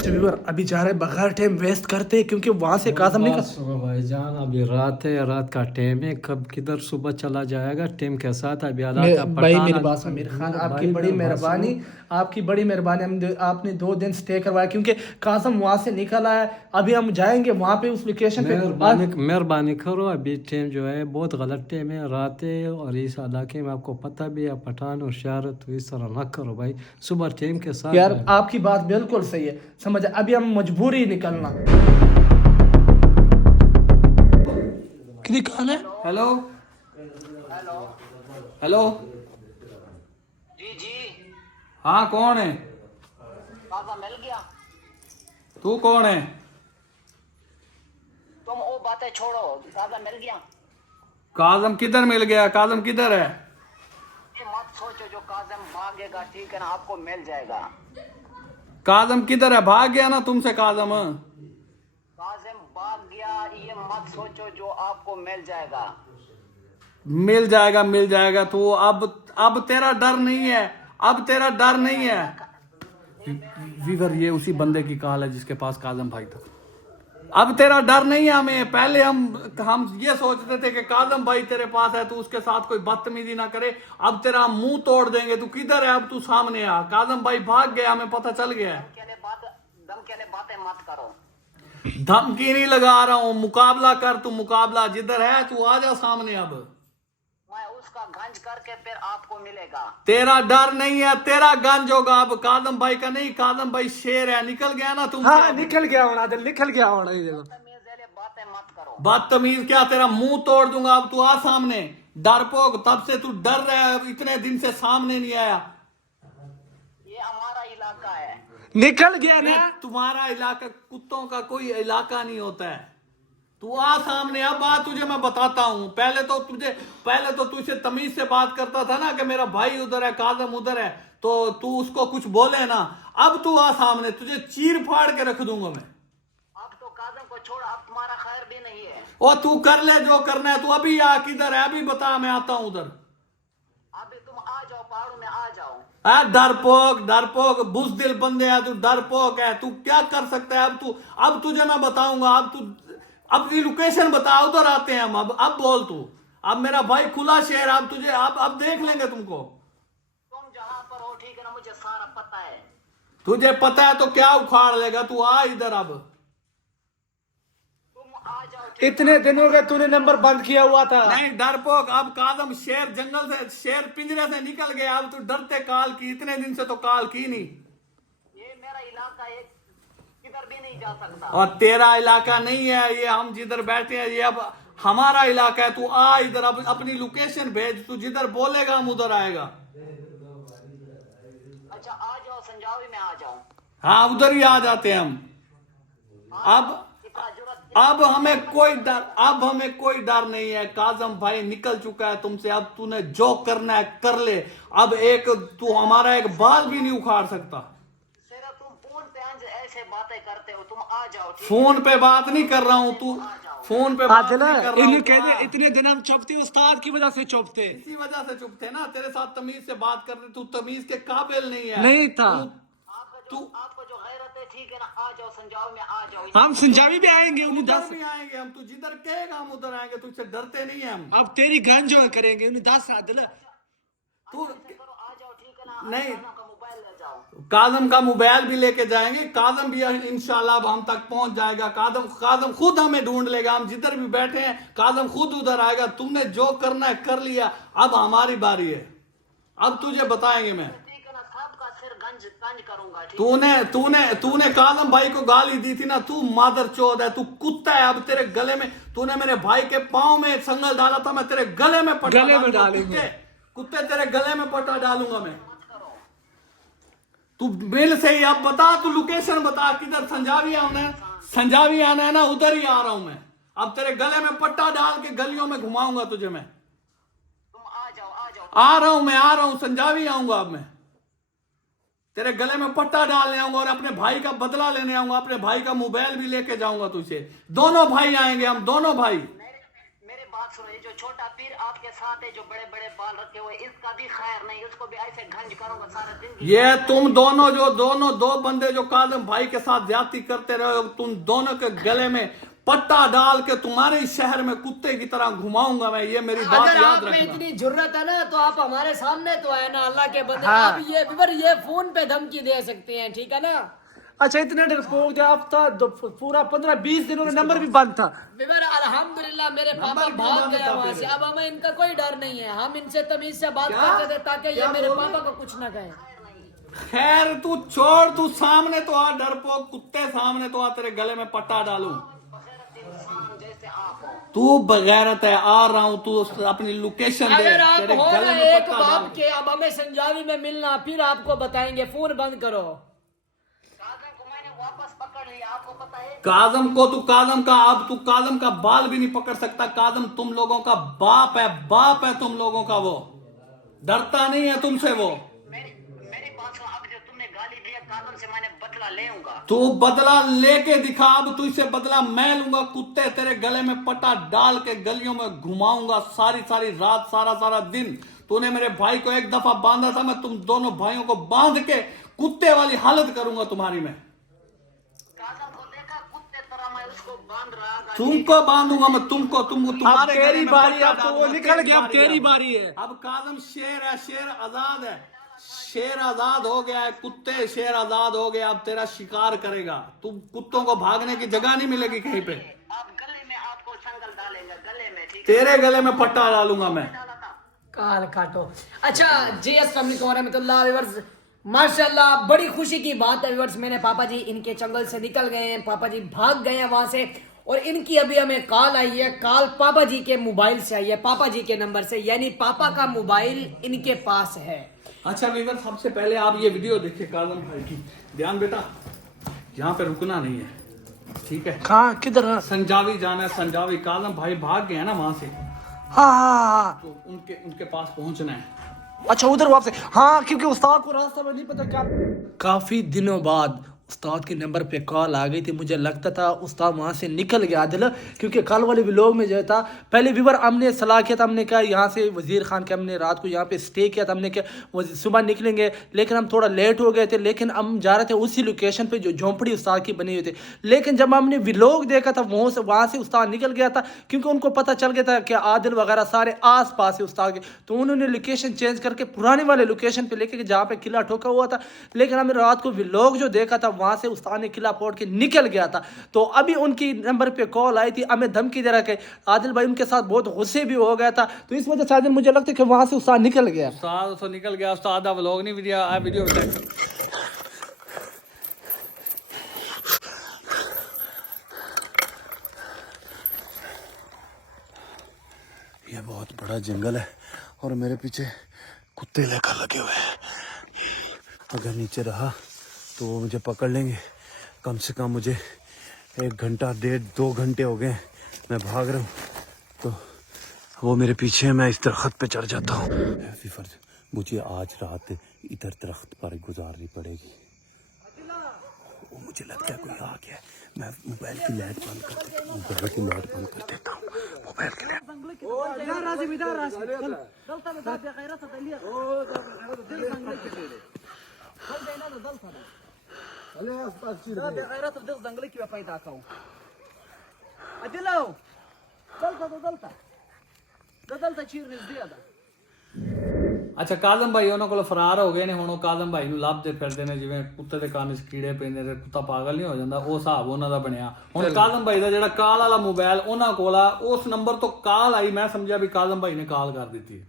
अभी जा रहे बगैर टाइम वेस्ट करते क्योंकि वहां से काजम निकल। भाईजान अभी रात है, रात का टाइम है, कब किधर सुबह चला जाएगा टाइम के साथ। अभी अल्लाह का भाई पठान मेरी बात सुन मीर खान, आपकी भाई बड़ी मेरे बात सुनो। मेहरबानी, आपकी बड़ी मेहरबानी। आपने 2 दिन स्टे करवाया क्योंकि कासम वहां से निकल आया। अभी हम जाएंगे वहां पे उस लोकेशन पे। मेहरबानी मेहरबानी करो, अभी टाइम जो है बहुत गलत टाइम है, रात है, और इस इलाके में आपको पता भी है पठान और शहर, तो इस तरह ना करो भाई, सुबह टाइम के साथ यार जाए। आपकी बात बिल्कुल सही है, समझ। अभी हम मजबूरी निकलना। कितनी कॉल है? Hello hello. हेलो। जी जी। हाँ कौन है? काका मिल गया। तू कौन है? तुम वो बातें छोड़ो, काका मिल गया। काजम किधर मिल गया? काजम किधर है? ये मत सोचो जो काजम भागेगा, ठीक है ना, आपको मिल जाएगा। काजम किधर है? भाग गया ना तुमसे काजम? काजम भाग गया, ये मत सोचो, जो आपको मिल जाएगा। मिल जाएगा मिल जाएगा। तू अब तेरा डर नहीं है, अब तेरा डर नहीं है। वीवर ये उसी बंदे की कॉल है जिसके पास काजम भाई था। अब तेरा डर नहीं है हमें। पहले हम ये सोचते थे कि काजम भाई तेरे पास है, तू उसके साथ कोई बदतमीजी ना करे। अब तेरा मुंह तोड़ देंगे। तू किधर है? अब तू सामने आ। काजम भाई भाग गया, हमें पता चल गया है। दम के लिए बातें मत करो। धमकी नहीं लगा रहा हूं, मुकाबला कर। तू मुकाबला जिधर है तू आ जा सामने। अब मैं उसका गंज करके फिर आपको मिलेगा। तेरा डर नहीं है, तेरा गंज होगा। अब काजम भाई का नहीं, काजम भाई शेर है। निकल गया ना तुमसे? हाँ निकल गया होना, निकल गया होना ये देखो। बातें मत करो। बदतमीज क्या, तेरा मुंह तोड़ दूंगा। अब तू आ सामने। डरपोक, तब से तू डर रहा है, अब इतने दिन से सामने नहीं आया। ये हमारा इलाका है। निकल गया ना। तुम्हारा इलाका कुत्तों का कोई इलाका नहीं होता है। तू आ सामने। अब बात तुझे मैं बताता हूँ। पहले तो तुझे तमीज से बात करता था ना कि मेरा भाई उधर है, काजम उधर है, तो तू उसको कुछ बोले ना। अब तू आ सामने, तुझे चीर फाड़ के रख दूंगा मैं। अब तो काजम को छोड़, अब तुम्हारा खैर भी नहीं है। और तू कर ले जो करना है। तू अभी आ, किधर है अभी बता, मैं आता हूँ उधर। अभी तुम आ जाओ, पहाड़ों में आ जाओ। डरपोक डरपोक बुज़दिल बंदे है तू, डरपोक है तू। क्या कर सकता है? अब तुझे मैं बताऊंगा। अब तू अपनी लोकेशन बता, उधर आते हैं हम। अब बोल तू। अब मेरा भाई खुला शेर। अब तुझे अब देख लेंगे तुमको। तुम जहां पर हो, ठीक है ना, मुझे सारा पता है। तुझे पता है तो क्या उखाड़ लेगा? तू आ इधर। अब तुम आ जाओ, ठीक है? इतने दिन हो गए तूने नंबर बंद किया हुआ था। नहीं डरपोक, अब कादम शेर जंगल से, शेर पिंजरे से निकल गया। अब तू डरते काल की, इतने दिन से तो काल की नहीं। ये मेरा इलाका है, किधर भी नहीं जा सकता। और तेरा इलाका नहीं है ये, हम जिधर बैठे हैं ये अब हमारा इलाका है। तू आ इधर। अब अपनी लोकेशन भेज, तू जिधर बोलेगा हम उधर आएगा। अच्छा आ जाओ, संजावी में आ जाओ। हाँ उधर ही आ जाते हैं हम। अब इतना जुर्रत अब हमें कोई डर नहीं है। काजम भाई निकल चुका है तुमसे। अब तूने जो करना है कर ले। अब तू हमारा एक बाल भी नहीं उखाड़ सकता। सिर्फ तुम फोन पे ऐसे बातें करते हो। तुम आ जाओ, ठीक है? फोन पे बात नहीं कर रहा हूँ। तू फोन पे बात नहीं कर रहा हूँ। इन्हें कहते इतने दिन हम चुप थे, उस्ताद की वजह से चुप थे। इसी वजह से चुप थे ना। तेरे साथ तमीज से बात कर रहे। तू तमीज के काबिल नहीं है। नहीं था। आपको जो गैरत है, ठीक है ना, आ जाओ, संजाव में आ जाओ। हम संजावी भी आएंगे, उन्हें उधर 10। भी आएंगे हम। तू जिधर कहेगा हम उधर आएंगे। तुझसे डरते नहीं है हम। अब तेरी गंज करेंगे, उन्हें 10 साथ दिला। तू करो, आ जाओ, ठीक है ना? नहीं, काजम का मोबाइल ले जाओ। काजम का मोबाइल भी लेके जाएंगे। काजम भी इंशाल्लाह अब हम तक पहुंच जाएगा। काजम खुद हमें ढूंढ लेगा। हम जिधर भी बैठे हैं काजम खुद उधर आएगा। तुमने जो करना है कर लिया, अब हमारी बारी है। अब तुझे बताएंगे मैं। ठीक है ना, सबका सिर गंज करूंगा, ठीक है? तूने काजम भाई को गाली दी थी ना। तू मादर चौध है, तू कुत्ता है। अब तेरे गले में, तूने मेरे भाई के पाँव में संगल डाला था, मैं तेरे गले में पटा गले में डालूंगा। डालेंगे। कुत्ते तेरे गले में पटा डालूंगा मैं। तू मिल से ही अब बता, तू लोकेशन बता किधर। संजावी आना है? संजावी आना है ना, उधर ही आ रहा हूं मैं। अब तेरे गले में पट्टा डाल के गलियों में घुमाऊंगा तुझे मैं। तुम आ जाओ, आ जाओ। आ रहा हूं संजावी आऊंगा अब मैं। तेरे गले में पट्टा डालने आऊंगा और अपने भाई का बदला लेने आऊंगा। अपने भाई का मोबाइल भी लेके जाऊंगा तुझे। दोनों भाई आएंगे हम, दोनों भाई। मेरी बात बात सुनो, ये जो छोटा पीर आपके साथ है जो बड़े बड़े बाल रखे हुए, इसका भी खैर नहीं, उसको भी ऐसे गंज करूंगा सारा दिन। ये तुम दोनों जो दो बंदे जो काजम भाई के साथ ज्यादती करते रहे हो, तुम दोनों के गले में पट्टा डाल के तुम्हारे शहर में कुत्ते की तरह घुमाऊंगा मैं, ये मेरी बात अगर याद आप में रखना। इतनी जुर्रत है ना तो आप हमारे सामने तो है ना, अल्लाह के बंदे। हाँ। आप ये विवर ये फोन पे धमकी दे सकते हैं, ठीक है ना अच्छा इतने डरपोक थे आप था, पूरा 15-20 दिनों में नंबर भी बंद था। विवर। अल्हम्दुलिल्लाह मेरे पापा भाग गया वहां से, अब हमें इनका कोई डर नहीं है, हम इनसे तमीज से बात करते थे ताकि ये मेरे पापा को कुछ ना कहे। खैर तू छोड़, तू सामने तो आ डरपोक कुत्ते, सामने तो आ, तेरे गले में पट्टा डालूं। जैसे आप हो, तू बगैरत है, आ रहा हूँ, तू अपनी लोकेशन दे, अगर आप तेरे हो गले ना में एक पट्टा बाप डालूं। के, अब हमें संजावी में मिलना, फिर आपको बताएंगे। फोन बंद करो। काजम को मैंने वापस पकड़ लिया, आपको पता है। काजम को तू काजम का, अब तू काजम का बाल भी नहीं पकड़ सकता। काजम तुम लोगों का बाप है तुम लोगों का, वो डरता नहीं है तुमसे वो। मेरी बात सुनो, अब जो तुमने गाली दिया काजम से, मैंने बदला लेऊंगा। तू बदला लेके दिखा, अब तू इससे बदला मैं लूंगा। कुत्ते तेरे गले में पट्टा डाल के गलियों में घुमाऊंगा सारी रात, सारा दिन। तूने मेरे भाई को एक दफा बांधा था, मैं तुम दोनों भाइयों को बांध के कुत्ते वाली हालत करूंगा तुम्हारी मैं। काजम को देखा कुत्ते तरह मैं उसको बांध रहा था। तुमको बांधूंगा मैं, तुमको तुम्हारे अब तेरी गले में बारी, पट्टा अब तो वो डालूंगा, निकल गया, अब तेरी अब। बारी है। अब काजम शेर है, शेर आजाद है, शेर आजाद हो गया है। कुत्ते शेर आजाद हो गया, अब तेरा शिकार करेगा। तुम कुत्तों को भागने की जगह नहीं मिलेगी कहीं पे। अब गले में आपको संगल डालेंगे, गले में, ठीक है। तेरे गले में पट्टा डालूंगा मैं। डाला था। काल काटो। अच्छा जी, अस्सलाम वालेकुम रहमतुल्लाह व्यूअर्स। माशाल्लाह बड़ी खुशी की बात है व्यूअर्स, मैंने पापा जी इनके चंगल से निकल गए हैं, पापा जी भाग गए हैं वहां से, और इनकी अभी हमें कॉल आई है। कॉल पापा जी के मोबाइल से आई है, पापा जी के नंबर से, यानी पापा का मोबाइल इनके पास है। अच्छा वीवर, सबसे पहले आप ये वीडियो देखिए काजम भाई की। ध्यान बेटा, यहाँ पे रुकना नहीं है, ठीक है। कहाँ किधर? संजावी जाना है, संजावी। काजम भाई भाग गए हैं ना वहां से, हाँ तो उनके पास पहुंचना है। अच्छा उधर वापस। हाँ क्योंकि उस्ताद को रास्ता में नहीं पता क्या। काफी दिनों बाद उस्ताद के नंबर पे कॉल आ गई थी। मुझे लगता था उस्ताद वहाँ से निकल गया दिल, क्योंकि कल वाले व्लॉग में जो था, पहले व्यूवर हमने सलाह किया था, हमने कहा यहाँ से वजीर खान के, हमने रात को यहाँ पे स्टे किया था, हमने कहा वो सुबह निकलेंगे, लेकिन हम थोड़ा लेट हो गए थे। लेकिन हम जा रहे थे उसी लोकेशन पे जो झोंपड़ी उस्ताद की बनी हुई थी। लेकिन जब हमने व्लॉग देखा था वहाँ से उस्ताद निकल गया था, क्योंकि उनको पता चल गया था कि आदिल वगैरह सारे आस पास है उस्ताद के, तो उन्होंने लोकेशन चेंज करके पुराने वाले लोकेशन पे लेके जहाँ पे किला ठोका हुआ था। लेकिन हमने रात को व्लॉग जो देखा था, वहाँ से उस्ताद ने किला फोड़ के निकल गया था। तो अभी उनकी नंबर पे कॉल आई थी, हमें धमकी दे रहा है। आदिल भाई उनके साथ बहुत गुस्से भी हो गया था, तो इस वजह से आदिल मुझे लगता है कि वहाँ से उस्ताद निकल गया। उस्ताद तो निकल गया, उस्ताद आधा व्लॉग नहीं वीडियो ये बहुत बड़ा जंगल है और मेरे पीछे कुत्ते लेकर लगे हुए हैं। अगर नीचे रहा तो वो मुझे पकड़ लेंगे। कम से कम मुझे 1 घंटा 1.5-2 घंटे हो गए मैं भाग रहा हूँ, तो वो मेरे पीछे है, मैं इस दरख्त पे चढ़ जाता हूँ। फर्ज मुझे आज रात इधर दरख्त पर गुजारनी पड़ेगी। वो मुझे लगता है कोई आ गया है। मैं मोबाइल की लाइट बंद कर देता हूँ, मोबाइल की लाइट बंद कर देता हूँ, मोबाइल की लाइट। अच्छा काजम भाई ਉਹਨਾਂ ਕੋਲ ਫਰਾਰ ਹੋ ਗਏ ਨੇ। ਹੁਣ ਉਹ ਕਾਜ਼ਮ ਭਾਈ ਨੂੰ ਲੱਭਦੇ ਫਿਰਦੇ ਨੇ, ਜਿਵੇਂ ਕੁੱਤੇ ਦੇ ਕੰਨ 'ਚ ਕੀੜੇ ਪੈਂਦੇ ਤੇ ਕੁੱਤਾ ਪਾਗਲ ਨਹੀਂ ਹੋ ਜਾਂਦਾ, ਉਹ ਹਿਸਾਬ ਉਹਨਾਂ ਦਾ ਬਣਿਆ। ਹੁਣ ਕਾਜ਼ਮ ਭਾਈ ਦਾ ਜਿਹੜਾ ਕਾਲ ਵਾਲਾ ਮੋਬਾਈਲ ਉਹਨਾਂ ਕੋਲ ਆ, ਉਸ ਨੰਬਰ ਤੋਂ ਕਾਲ ਆਈ, ਮੈਂ ਸਮਝਿਆ ਵੀ ਕਾਜ਼ਮ ਭਾਈ ਨੇ ਕਾਲ ਕਰ ਦਿੱਤੀ।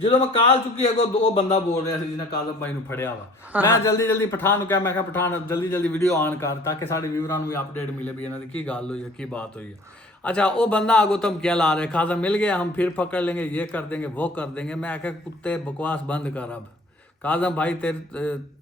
ਜਦੋਂ ਮੈਂ ਕਾਲ ਚੁੱਕੀ ਅੱਗੋਂ ਉਹ ਬੰਦਾ ਬੋਲ ਰਿਹਾ ਸੀ ਜਿਹਨੇ ਕਾਜ਼ਮ ਭਾਈ ਨੂੰ ਫੜਿਆ ਵਾ। ਮੈਂ ਜਲਦੀ ਪਠਾਨ ਨੂੰ ਕਿਹਾ, ਮੈਂ ਕਿਹਾ ਪਠਾਨ ਜਲਦੀ ਵੀਡੀਓ ਆਨ ਕਰ, ਤਾਂ ਕਿ ਸਾਡੇ ਵੀਵਰਾਂ ਨੂੰ ਵੀ ਅਪਡੇਟ ਮਿਲੇ ਵੀ ਇਹਨਾਂ ਦੀ ਕੀ ਗੱਲ ਹੋਈ ਹੈ, ਕੀ ਬਾਤ ਹੋਈ ਹੈ। अच्छा वो बंदा आगो तुम क्या ला रहे, खासा मिल गया, हम फिर पकड़ लेंगे, ये कर देंगे, वो कर देंगे। मैं आखिर कुत्ते बकवास बंद कर। अब काजम भाई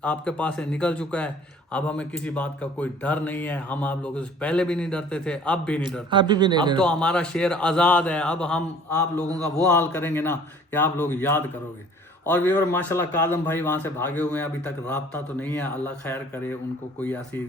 आपके पास से निकल चुका है, अब हमें किसी बात का कोई डर नहीं है। हम आप लोगों से पहले भी नहीं डरते थे, अब भी नहीं डरते, अभी भी नहीं अब तो हमारा शेर आज़ाद है। अब हम आप लोगों का वो हाल करेंगे ना कि आप लोग याद करोगे। और व्यूअर माशाल्लाह काजम भाई वहाँ से भागे हुए हैं, अभी तक राब्ता तो नहीं है। अल्लाह खैर करे, उनको कोई ऐसी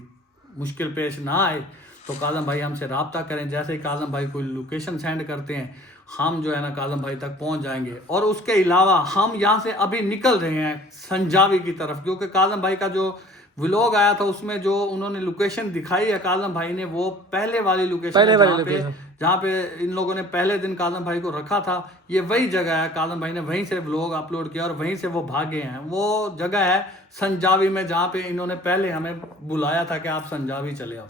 मुश्किल पेश ना आए तो काजम भाई हमसे रब्ता करें। जैसे ही काजम भाई कोई लोकेशन सेंड करते हैं, हम जो है ना काजम भाई तक पहुंच जाएंगे। और उसके अलावा हम यहाँ से अभी निकल रहे हैं संजावी की तरफ, क्योंकि काजम भाई का जो व्लॉग आया था उसमें जो उन्होंने लोकेशन दिखाई है काजम भाई ने, वो पहले वाली लोकेशन जहाँ पे इन लोगों ने पहले दिन काजम भाई को रखा था, ये वही जगह है। काजम भाई ने वहीं से व्लॉग अपलोड किया और वहीं से वो भागे हैं। वो जगह है संजावी में, जहाँ पे इन्होंने पहले हमें बुलाया था कि आप संजावी चले आओ।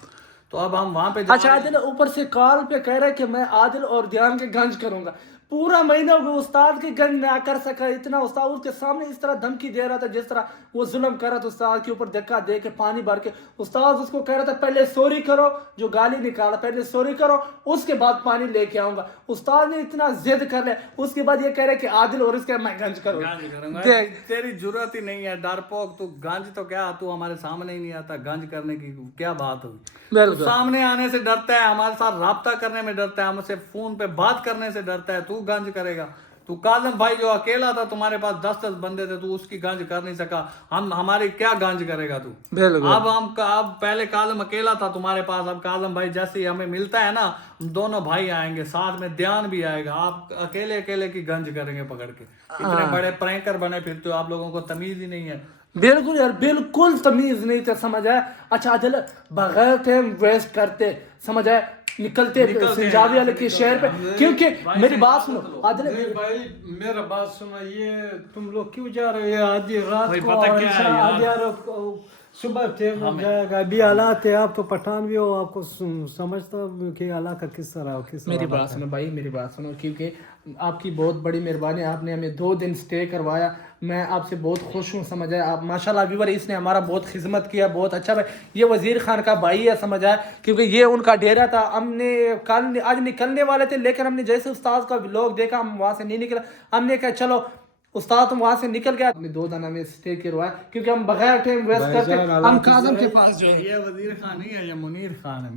तो अब हम वहां पे अच्छा आदिल ऊपर से कॉल पे कह रहा है कि मैं आदिल और ध्यान के गंज करूंगा। पूरा महीना वो उस्ताद के गंज ना कर सका, इतना उस्ताद उसके सामने इस तरह धमकी दे रहा था जिस तरह वो जुल्म कर रहा था उस्ताद के ऊपर, धक्का दे के पानी भर के। उस्ताद उसको कह रहा था पहले सॉरी करो, जो गाली निकाला पहले सॉरी करो उसके बाद पानी लेके आऊंगा। उस्ताद ने इतना जिद कर लिया, उसके बाद ये कह रहे कि आदिल और इसके मैं गंज करूंगा। तेरी जरूरत ही नहीं है डरपोक, तू गंज तो क्या, तू हमारे सामने ही नहीं आता, गंज करने की क्या बात होगी। तू सामने आने से डरता है, हमारे साथ राब्ता करने में डरता है, हमसे फोन पे बात करने से डरता है, तू गंज करेगा। तू काजम भाई जो अकेला था, तुम्हारे पास 10-10 बंदे थे, तू उसकी गंज कर नहीं सका, हम हमारी क्या गंज करेगा तू। अब पहले काजम अकेला था तुम्हारे पास, अब काजम भाई जैसे ही हमें मिलता है ना, हम दोनों भाई आएंगे साथ में, ध्यान भी आएगा। आप अकेले अकेले की गंज करेंगे पकड़ के, इतने बड़े प्रैंकर बने फिरते हो, आप लोगों को तमीज ही नहीं है। बिल्कुल यार, बिल्कुल तमीज नहीं था, समझ आया। अच्छा आदिल बगैर टाइम वेस्ट करते, समझ आया, निकलते संजावी वाले के शहर पे, क्योंकि मेरी बात सुनो आदिल भाई, मेरा बात सुनो, ये तुम लोग क्यों जा रहे हो आधी रात को, आधी रात को, सुबह टाइम हो जाएगा। अभी हालात है, आप तो पठान भी हो, आपको समझता कि हालात का किस तरह हो, किस मेरी बात सुनो भाई, मेरी बात सुनो, क्योंकि आपकी बहुत बड़ी मेहरबानी, आपने हमें 2 दिन स्टे करवाया, मैं आपसे बहुत खुश हूँ, समझ आया। आप माशाल्लाह व्यूअर, इसने हमारा बहुत खिदमत किया, बहुत अच्छा भाई। ये वजीर खान का भाई है, समझ आया, क्योंकि ये उनका डेरा था। हमने कल आज निकलने वाले थे, लेकिन हमने जैसे उस्ताद का व्लॉग देखा, हम वहाँ से नहीं निकला। हमने कहा चलो उस्ताद तुम वहाँ से निकल गया, हमने 2 दिन हमें स्टे करवाया, क्योंकि हम बगैर टाइम वेस्ट करते हम काजम के पास जो है। ये वजीर खान नहीं है, ये मुनीर खान है।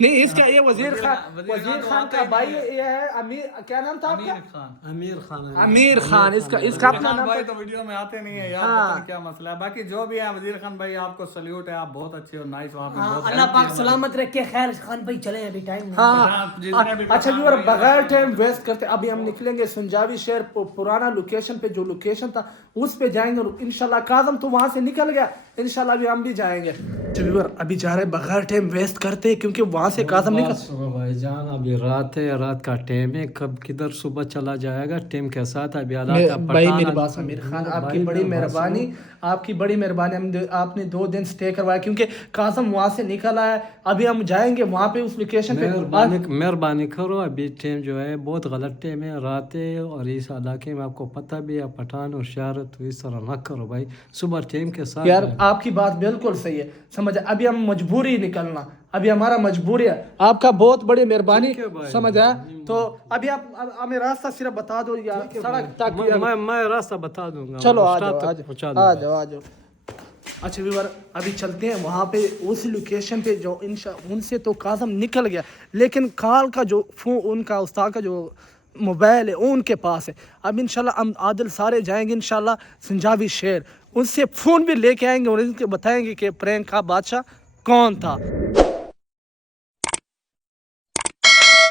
नहीं इसका ये वजीर खान का भाई ये है अमीर, क्या नाम था आपका? अमीर खान, इसका अपना नाम भाई तो वीडियो में आते नहीं है यार, पता नहीं क्या मसला है। बाकी जो भी है वजीर खान भाई, आपको सल्यूट है, आप बहुत अच्छे और नाइस, अल्लाह पाक सलामत रखे। खैर खान भाई चले, अभी टाइम नहीं। अच्छा व्यूअर, बगैर टाइम वेस्ट करते अभी हम निकलेंगे संजावी शहर, पुराना लोकेशन पे, जो लोकेशन था उस पे जाएंगे, और इंशाल्लाह काजम तो वहां से निकल गया, इंशाल्लाह अभी हम भी जाएंगे। व्यूअर अभी जा रहे बगैर टाइम वेस्ट करते, क्योंकि वहां से काजम निकल। भाई जान अभी रात है, रात का टाइम है, कब किधर सुबह चला जाएगा टाइम के साथ। अभी भाई मेरी बात सुन अमीर खान, आपकी बड़ी मेहरबानी, आपकी बड़ी मेहरबानी, आपने 2 दिन स्टे करवाया, क्योंकि काजम वहाँ से निकल आया, अभी हम जाएंगे वहाँ पे उस लोकेशन पे। मेहरबानी करो, अभी टाइम जो है बहुत गलत टाइम है, रात है, और इस इलाके में आपको पता भी है पठान और शहर, तो इस तरह ना करो भाई, सुबह टाइम के साथ। यार आपकी बात बिल्कुल सही है, समझ, अभी हम मजबूरी निकलना, अभी हमारा मजबूरी है, आपका बहुत बड़ी मेहरबानी, समझ आया। तो अभी आप हमें रास्ता सिर्फ बता दो या सड़क तक, मैं रास्ता बता दूंगा। चलो आ जाओ। अच्छा व्यूअर अभी चलते हैं वहाँ पे उस लोकेशन पे जो उनसे तो काजम निकल गया, लेकिन कॉल का जो फोन उनका उस्ताद का जो मोबाइल है वो उनके पास है। अब इंशाल्लाह हम आदिल सारे जाएंगे इंशाल्लाह संजावी शहर, उनसे फ़ोन भी लेके आएंगे और उनके बताएंगे कि प्रैंक का बादशाह कौन था।